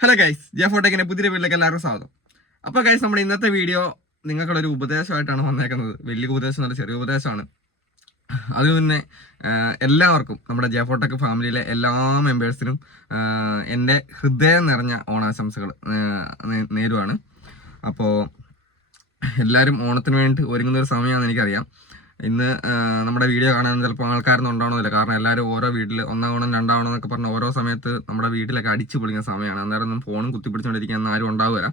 Hello guys J ഫോട്ടോക്കിന്റെ പുതിയ വീട്ടിലേക്ക് എല്ലാവർക്കും സ്വാഗതം. അപ്പോൾ ഗൈസ് നമ്മുടെ ഇന്നത്തെ വീഡിയോ നിങ്ങൾക്കുള്ള ഒരു ഉപദേശമായിട്ടാണ് വന്നേക്കുന്നത്. വലിയ ഉപദേശം നല്ല ചെറിയ ഉപദേശമാണ്. അത് പിന്നെ എല്ലാവർക്കും നമ്മുടെ ജെ ഫാമിലിയിലെ എല്ലാ മെമ്പേഴ്സിനും എന്റെ ഹൃദയം നിറഞ്ഞ ഓണാശംസകൾ നേരുവാണ്. അപ്പോൾ എല്ലാവരും ഓണത്തിന് വേണ്ടി ഒരുങ്ങുന്ന ഒരു സമയമാണെന്ന് എനിക്കറിയാം. ഇന്ന് നമ്മുടെ വീഡിയോ കാണാൻ ചിലപ്പോൾ ആൾക്കാരൊന്നും ഉണ്ടാവണമെന്നില്ല കാരണം എല്ലാവരും ഓരോ വീട്ടിൽ ഒന്നാവണം രണ്ടാവണം എന്നൊക്കെ പറഞ്ഞ് ഓരോ സമയത്ത് നമ്മുടെ വീട്ടിലൊക്കെ അടിച്ചു പൊളിക്കുന്ന സമയമാണ് അന്നേരം ഒന്നും ഫോണും കുത്തിപ്പിടിച്ചുകൊണ്ടിരിക്കാൻ ആരും ഉണ്ടാവില്ല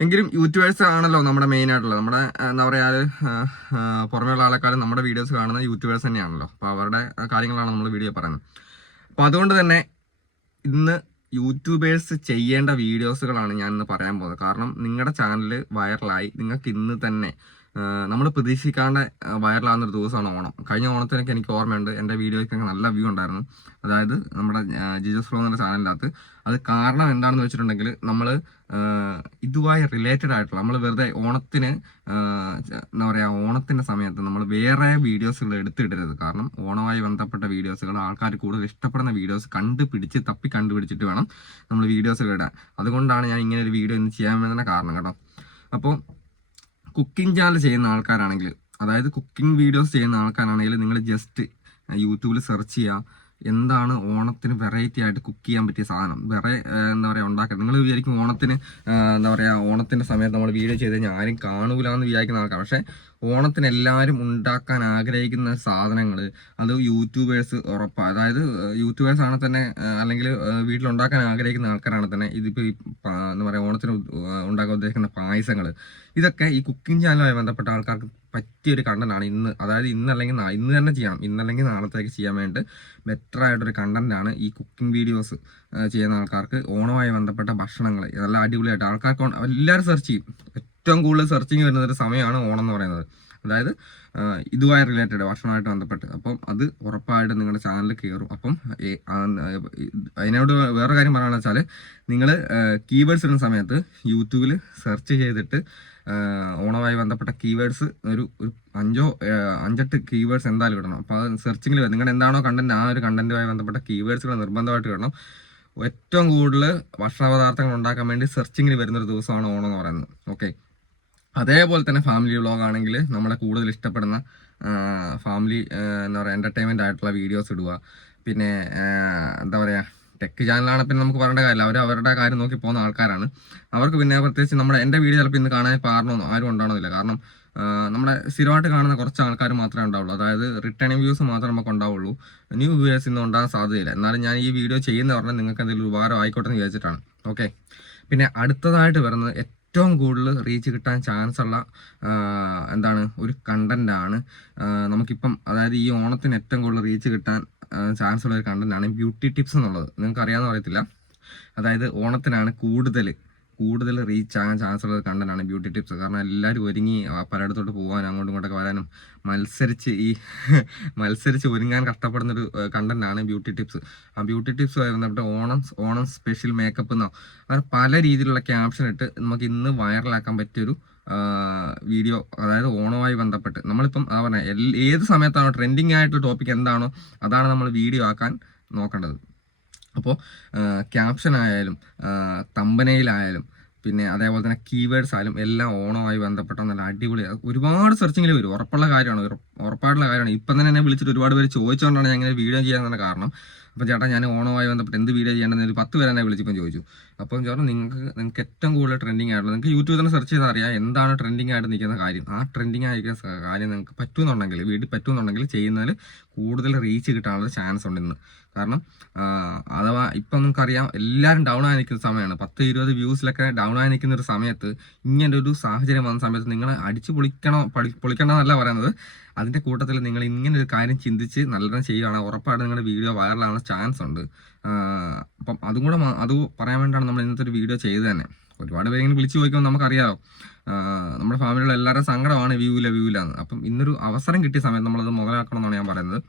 എങ്കിലും യൂട്യൂബേഴ്സ് ആണല്ലോ നമ്മുടെ മെയിൻ ആയിട്ടുള്ളത്. നമ്മുടെ എന്താ പറയുക പുറമെയുള്ള ആളെക്കാളും നമ്മുടെ വീഡിയോസ് കാണുന്ന യൂട്യൂബേഴ്സ് തന്നെയാണല്ലോ. അപ്പോൾ അവരുടെ കാര്യങ്ങളാണ് നമ്മൾ വീഡിയോ പറയുന്നത്. അപ്പോൾ അതുകൊണ്ട് തന്നെ ഇന്ന് യൂട്യൂബേഴ്സ് ചെയ്യേണ്ട വീഡിയോസുകളാണ് ഞാൻ ഇന്ന് പറയാൻ പോകുന്നത്. കാരണം നിങ്ങളുടെ ചാനൽ വൈറലായി നിങ്ങൾക്ക് ഇന്ന് തന്നെ നമ്മൾ പ്രതീക്ഷിക്കാണ്ട് വൈറലാകുന്ന ഒരു ദിവസമാണ് ഓണം. കഴിഞ്ഞ ഓണത്തിനൊക്കെ എനിക്ക് ഓർമ്മയുണ്ട് എന്റെ വീഡിയോയ്ക്കൊക്കെ നല്ല വ്യൂ ഉണ്ടായിരുന്നു. അതായത് നമ്മുടെ ജിജസ് ഫ്ലോ എന്ന ചാനലിനകത്ത്. അത് കാരണം എന്താണെന്ന് വെച്ചിട്ടുണ്ടെങ്കിൽ നമ്മൾ ഇതുമായി റിലേറ്റഡ് ആയിട്ടുള്ള നമ്മൾ വെറുതെ ഓണത്തിന് എന്താ പറയുക ഓണത്തിന്റെ സമയത്ത് നമ്മൾ വേറെ വീഡിയോസുകൾ എടുത്തിടരുത്. കാരണം ഓണവുമായി ബന്ധപ്പെട്ട വീഡിയോസുകൾ ആൾക്കാർ കൂടുതൽ ഇഷ്ടപ്പെടുന്ന വീഡിയോസ് കണ്ടുപിടിച്ച് തപ്പി കണ്ടുപിടിച്ചിട്ട് വേണം നമ്മൾ വീഡിയോസുകൾ ഇടാൻ. അതുകൊണ്ടാണ് ഞാൻ ഇങ്ങനെ ഒരു വീഡിയോ ഇന്ന് ചെയ്യാൻ വേണ്ടുന്ന കാരണം കേട്ടോ. അപ്പോൾ കുക്കിംഗ് ചാനൽ ചെയ്യുന്ന ആൾക്കാരാണെങ്കിൽ അതായത് കുക്കിംഗ് വീഡിയോസ് ചെയ്യുന്ന ആൾക്കാരാണെങ്കിൽ നിങ്ങൾ ജസ്റ്റ് യൂട്യൂബിൽ സെർച്ച് ചെയ്യുക. എന്താണ് ഓണത്തിന് വെറൈറ്റി ആയിട്ട് കുക്ക് ചെയ്യാൻ പറ്റിയ സാധനം? വേറെ എന്താ പറയുക ഉണ്ടാക്കുക നിങ്ങൾ വിചാരിക്കും ഓണത്തിന് എന്താ പറയുക ഓണത്തിന്റെ സമയത്ത് നമ്മൾ വീഡിയോ ചെയ്ത് കഴിഞ്ഞാൽ ആരും കാണൂല എന്ന് വിചാരിക്കുന്ന ആൾക്കാർ പക്ഷേ ഓണത്തിന് എല്ലാവരും ഉണ്ടാക്കാൻ ആഗ്രഹിക്കുന്ന സാധനങ്ങൾ അത് യൂട്യൂബേഴ്സ് ഉറപ്പാണ് അതായത് യൂട്യൂബേഴ്സ് ആണ് തന്നെ അല്ലെങ്കിൽ വീട്ടിലുണ്ടാക്കാൻ ആഗ്രഹിക്കുന്ന ആൾക്കാരാണ് തന്നെ ഇതിപ്പോൾ ഈ എന്താ പറയുക ഓണത്തിന് ഉണ്ടാക്കാൻ ഉദ്ദേശിക്കുന്ന പായസങ്ങൾ ഇതൊക്കെ ഈ കുക്കിംഗ് ചാനലുമായി ബന്ധപ്പെട്ട ആൾക്കാർക്ക് പറ്റിയൊരു കണ്ടന്റാണ് ഇന്ന്. അതായത് ഇന്നല്ലെങ്കിൽ ഇന്ന് തന്നെ ചെയ്യണം ഇന്നല്ലെങ്കിൽ നാളത്തേക്ക് ചെയ്യാൻ വേണ്ടി ബെറ്റർ ആയിട്ടൊരു കണ്ടന്റാണ് ഈ കുക്കിംഗ് വീഡിയോസ് ചെയ്യുന്ന ആൾക്കാർക്ക് ഓണവുമായി ബന്ധപ്പെട്ട ഭക്ഷണങ്ങൾ നല്ല അടിപൊളിയായിട്ട് ആൾക്കാർക്ക് എല്ലാവരും സെർച്ച് ചെയ്യും. ഏറ്റവും കൂടുതൽ സെർച്ചിങ് വരുന്ന ഒരു സമയമാണ് ഓണം എന്ന് പറയുന്നത്. അതായത് ഇതുമായി റിലേറ്റഡ് ഭക്ഷണമായിട്ട് ബന്ധപ്പെട്ട്. അപ്പം അത് ഉറപ്പായിട്ട് നിങ്ങളുടെ ചാനലിൽ കയറും അപ്പം അതിനോട് വേറെ കാര്യം പറയുകയാണെന്ന് വെച്ചാൽ നിങ്ങൾ കീവേഡ്സ് ഇടുന്ന സമയത്ത് യൂട്യൂബിൽ സെർച്ച് ചെയ്തിട്ട് ഓണമായി ബന്ധപ്പെട്ട കീവേഡ്സ് ഒരു ഒരു അഞ്ചോ അഞ്ചെട്ട് കീവേഡ്സ് എന്തായാലും ഇടണം. അപ്പോൾ അത് സെർച്ചിങ്ങിൽ നിങ്ങളുടെ എന്താണോ കണ്ടന്റ് ആ ഒരു കണ്ടന്റുമായി ബന്ധപ്പെട്ട കീവേഡ്സുകൾ നിർബന്ധമായിട്ട് ഇടണം. ഏറ്റവും കൂടുതൽ ഭക്ഷണ പദാർത്ഥങ്ങൾ ഉണ്ടാക്കാൻ വേണ്ടി സെർച്ചിങ്ങിൽ വരുന്നൊരു ദിവസമാണ് ഓണം എന്ന് പറയുന്നത്. ഓക്കെ അതേപോലെ തന്നെ ഫാമിലി വ്ളോഗ് ആണെങ്കിൽ നമ്മളെ കൂടുതൽ ഇഷ്ടപ്പെടുന്ന ഫാമിലി എന്താ പറയുക എന്റർടൈൻമെന്റ് ആയിട്ടുള്ള വീഡിയോസ് ഇടുക. പിന്നെ എന്താ പറയുക ടെക് ചാനലാണ് പിന്നെ നമുക്ക് പറയേണ്ട കാര്യമില്ല. അവർ അവരുടെ കാര്യം നോക്കി പോകുന്ന ആൾക്കാരാണ്. അവർക്ക് പിന്നെ പ്രത്യേകിച്ച് നമ്മുടെ എന്റെ വീഡിയോ ചിലപ്പോൾ ഇന്ന് കാണാൻ പാടണമെന്നോ ആരും ഉണ്ടാവണമെന്നില്ല കാരണം നമ്മുടെ സ്ഥിരമായിട്ട് കാണുന്ന കുറച്ച് ആൾക്കാർ മാത്രമേ ഉണ്ടാവുള്ളൂ. അതായത് റിട്ടേണിംഗ് വ്യൂസ് മാത്രമേ നമുക്ക് ഉണ്ടാവുള്ളൂ. ന്യൂ വ്യൂവേഴ്സ് ഇന്ന് ഉണ്ടാകാൻ സാധ്യതയില്ല. എന്നാലും ഞാൻ ഈ വീഡിയോ ചെയ്യുന്ന പറഞ്ഞാൽ നിങ്ങൾക്ക് എന്തെങ്കിലും ഉപകാരം ആയിക്കോട്ടെ എന്ന് വിചാരിച്ചിട്ടാണ്. ഓക്കെ പിന്നെ അടുത്തതായിട്ട് വരുന്നത് ഏറ്റവും കൂടുതൽ റീച്ച് കിട്ടാൻ ചാൻസ് ഉള്ള എന്താണ് ഒരു കണ്ടന്റ് ആണ്. നമുക്കിപ്പം അതായത് ഈ ഓണത്തിന് ഏറ്റവും കൂടുതൽ റീച്ച് കിട്ടാൻ ചാൻസ് ഉള്ള ഒരു കണ്ടന്റ് ആണ് ബ്യൂട്ടി ടിപ്സ് എന്നുള്ളത്. നിങ്ങൾക്ക് അറിയാമെന്ന് അറിയത്തില്ല. അതായത് ഓണത്തിനാണ് കൂടുതൽ കൂടുതൽ റീച്ച് ആകാൻ ചാൻസ് ഉള്ള കണ്ടന്റാണ് ബ്യൂട്ടി ടിപ്സ് കാരണം എല്ലാവരും ഒരുങ്ങി പലയിടത്തോട്ട് പോകാനും അങ്ങോട്ടും ഇങ്ങോട്ടൊക്കെ വരാനും മത്സരിച്ച് ഈ മത്സരിച്ച് ഒരുങ്ങാൻ കഷ്ടപ്പെടുന്നൊരു കണ്ടന്റാണ് കണ്ടന്റ് ബ്യൂട്ടി ടിപ്സ് ആ ബ്യൂട്ടി ടിപ്സ് വരുന്നിട്ട് ഓണം ഓണം സ്പെഷ്യൽ മേക്കപ്പ് എന്നോ അങ്ങനെ പല രീതിയിലുള്ള ക്യാപ്ഷൻ ഇട്ട് നമുക്ക് ഇന്ന് വൈറലാക്കാൻ പറ്റിയൊരു വീഡിയോ അതായത് ഓണവുമായി ബന്ധപ്പെട്ട്. നമ്മളിപ്പം അതാ പറഞ്ഞ ഏത് സമയത്താണോ ട്രെൻഡിങ് ആയിട്ടുള്ള ടോപ്പിക് എന്താണോ അതാണ് നമ്മൾ വീഡിയോ ആക്കാൻ നോക്കേണ്ടത്. അപ്പോൾ ക്യാപ്ഷൻ ആയാലും തമ്പനയിലായാലും പിന്നെ അതേപോലെ തന്നെ കീവേഡ്സ് ആയാലും എല്ലാം ഓണമായി ബന്ധപ്പെട്ട നല്ല അടിപൊളി ഒരുപാട് സെർച്ചിങ്ങിൽ വരും. ഉറപ്പുള്ള കാര്യമാണ്. ഉറപ്പായിട്ടുള്ള കാര്യമാണ്. ഇപ്പം തന്നെ എന്നെ വിളിച്ചിട്ട് ഒരുപാട് പേര് ചോദിച്ചുകൊണ്ടാണ് ഞാൻ ഇങ്ങനെ വീഡിയോ ചെയ്യാൻ തന്നെ കാരണം. അപ്പം ചേട്ടാ ഞാൻ ഓണമായി ബന്ധപ്പെട്ട് എന്ത് വീഡിയോ ചെയ്യേണ്ടതെന്ന് ഒരു പത്ത് പേരെ എന്നെ വിളിച്ചിപ്പം ചോദിച്ചു. അപ്പം ചേട്ടൻ നിങ്ങൾക്ക് നിങ്ങൾക്ക് ഏറ്റവും കൂടുതൽ ട്രെൻഡിങ് ആയിട്ടുള്ളത് നിങ്ങൾക്ക് യൂട്യൂബിൽ തന്നെ സെർച്ച് ചെയ്താൽ അറിയാം എന്താണ് ട്രെൻഡിങ് ആയിട്ട് നിൽക്കുന്ന കാര്യം. ആ ട്രെൻഡിങ് ആയിരിക്കുന്ന കാര്യം നിങ്ങൾക്ക് പറ്റുമെന്നുണ്ടെങ്കിൽ വീട്ടിൽ പറ്റുമെന്നുണ്ടെങ്കിൽ ചെയ്യുന്നതിൽ കൂടുതൽ റീച്ച് കിട്ടാനുള്ള ചാൻസ് ഉണ്ട് ഇന്ന്. കാരണം അഥവാ ഇപ്പം നിങ്ങൾക്കറിയാം എല്ലാവരും ഡൗൺ ആയി നിൽക്കുന്ന സമയമാണ്. പത്ത് ഇരുപത് വ്യൂസിലൊക്കെ ഡൗൺ ആയി നിൽക്കുന്ന ഒരു സമയത്ത് ഇങ്ങനെ ഒരു സാഹചര്യം വന്ന സമയത്ത് നിങ്ങൾ അടിച്ചു പൊളിക്കണോ പൊളിക്കണം പൊളിക്കണമെന്നല്ല പറയുന്നത്. അതിന്റെ കൂട്ടത്തിൽ നിങ്ങൾ ഇങ്ങനെ ഒരു കാര്യം ചിന്തിച്ച് നല്ലോണം ചെയ്യുകയാണെങ്കിൽ ഉറപ്പായിട്ട് നിങ്ങളുടെ വീഡിയോ വൈറലാകാനുള്ള ചാൻസ് ഉണ്ട്. അപ്പം അതും കൂടെ അത് പറയാൻ വേണ്ടിയാണ് നമ്മൾ ഇന്നത്തെ ഒരു വീഡിയോ ചെയ്ത് തന്നെ. ഒരുപാട് പേര് ഇങ്ങനെ വിളിച്ചു ചോദിക്കുമ്പോൾ നമുക്കറിയാമോ നമ്മുടെ ഫാമിലിയുള്ള എല്ലാവരും സങ്കടമാണ് വ്യൂ ഇല്ല വ്യൂ ഇല്ല എന്ന്. അപ്പം ഇന്നൊരു അവസരം കിട്ടിയ സമയത്ത് നമ്മളത് മുതലാക്കണം എന്നാണ് ഞാൻ പറയുന്നത്.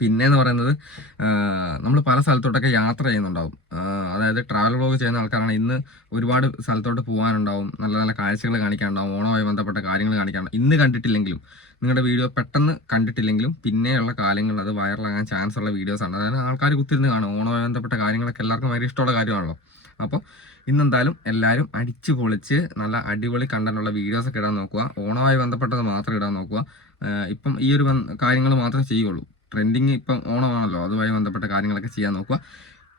പിന്നെ എന്ന് പറയുന്നത് നമ്മൾ പല സ്ഥലത്തോട്ടൊക്കെ യാത്ര ചെയ്യുന്നുണ്ടാവും. അതായത് ട്രാവൽ വ്ളോഗ് ചെയ്യുന്ന ആൾക്കാരാണ് ഇന്ന് ഒരുപാട് സ്ഥലത്തോട്ട് പോകാനുണ്ടാവും. നല്ല നല്ല കാഴ്ചകൾ കാണിക്കാനുണ്ടാവും. ഓണവുമായി ബന്ധപ്പെട്ട കാര്യങ്ങൾ കാണിക്കാനുണ്ടാവും. ഇന്ന് കണ്ടിട്ടില്ലെങ്കിലും നിങ്ങളുടെ വീഡിയോ പെട്ടെന്ന് കണ്ടിട്ടില്ലെങ്കിലും പിന്നെയുള്ള കാലങ്ങളിൽ അത് വൈറലാകാൻ ചാൻസ് ഉള്ള വീഡിയോസാണ് അതായത് ആൾക്കാർ കുത്തിരുന്ന് കാണും. ഓണവുമായി ബന്ധപ്പെട്ട കാര്യങ്ങളൊക്കെ എല്ലാവർക്കും ഭയങ്കര ഇഷ്ടമുള്ള കാര്യമാണല്ലോ. അപ്പോൾ ഇന്നെന്തായാലും എല്ലാവരും അടിച്ചു പൊളിച്ച് നല്ല അടിപൊളി കണ്ടന്റുള്ള വീഡിയോസ് ഒക്കെ ഇടാൻ നോക്കുക. ഓണവുമായി ബന്ധപ്പെട്ടത് മാത്രം ഇടാൻ നോക്കുക. ഇപ്പം ഈ ഒരു കാര്യങ്ങൾ മാത്രമേ ചെയ്യുള്ളൂ. ട്രെൻഡിങ് ഇപ്പം ഓണമാണല്ലോ. അതുമായി ബന്ധപ്പെട്ട കാര്യങ്ങളൊക്കെ ചെയ്യാൻ നോക്കുക.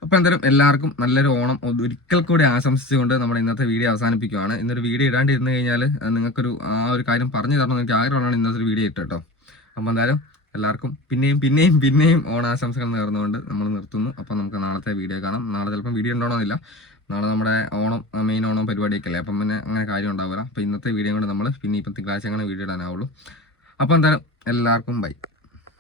അപ്പോൾ എന്തായാലും എല്ലാവർക്കും നല്ലൊരു ഓണം ഒരിക്കൽ കൂടി ആശംസിച്ചുകൊണ്ട് നമ്മുടെ ഇന്നത്തെ വീഡിയോ അവസാനിപ്പിക്കുകയാണ്. ഇന്നൊരു വീഡിയോ ഇടാണ്ടിരുന്ന് കഴിഞ്ഞാൽ നിങ്ങൾക്കൊരു ആ ഒരു കാര്യം പറഞ്ഞു തരണം എനിക്ക് ആഗ്രഹമാണ് ഇന്നത്തെ ഒരു വീഡിയോ ഇട്ട് അപ്പോൾ എന്തായാലും എല്ലാവർക്കും പിന്നെയും പിന്നെയും പിന്നെയും ഓണാശംസകൾ നേർന്നുകൊണ്ട് നമ്മൾ നിർത്തുന്നു. അപ്പോൾ നമുക്ക് നാളത്തെ വീഡിയോ കാണാം. നാളെ ചിലപ്പം വീഡിയോ ഉണ്ടാവണമെന്നില്ല നാളെ നമ്മുടെ ഓണം മെയിൻ ഓണം പരിപാടിയൊക്കെ അല്ലേ? അപ്പം പിന്നെ അങ്ങനെ കാര്യം ഉണ്ടാവില്ല. അപ്പോൾ ഇന്നത്തെ വീഡിയോ കൊണ്ട് നമ്മൾ പിന്നെ ഇപ്പം തിങ്കളാഴ്ച അങ്ങനെ വീഡിയോ ഇടാനാവുള്ളൂ. അപ്പോൾ എന്തായാലും എല്ലാവർക്കും ബൈ.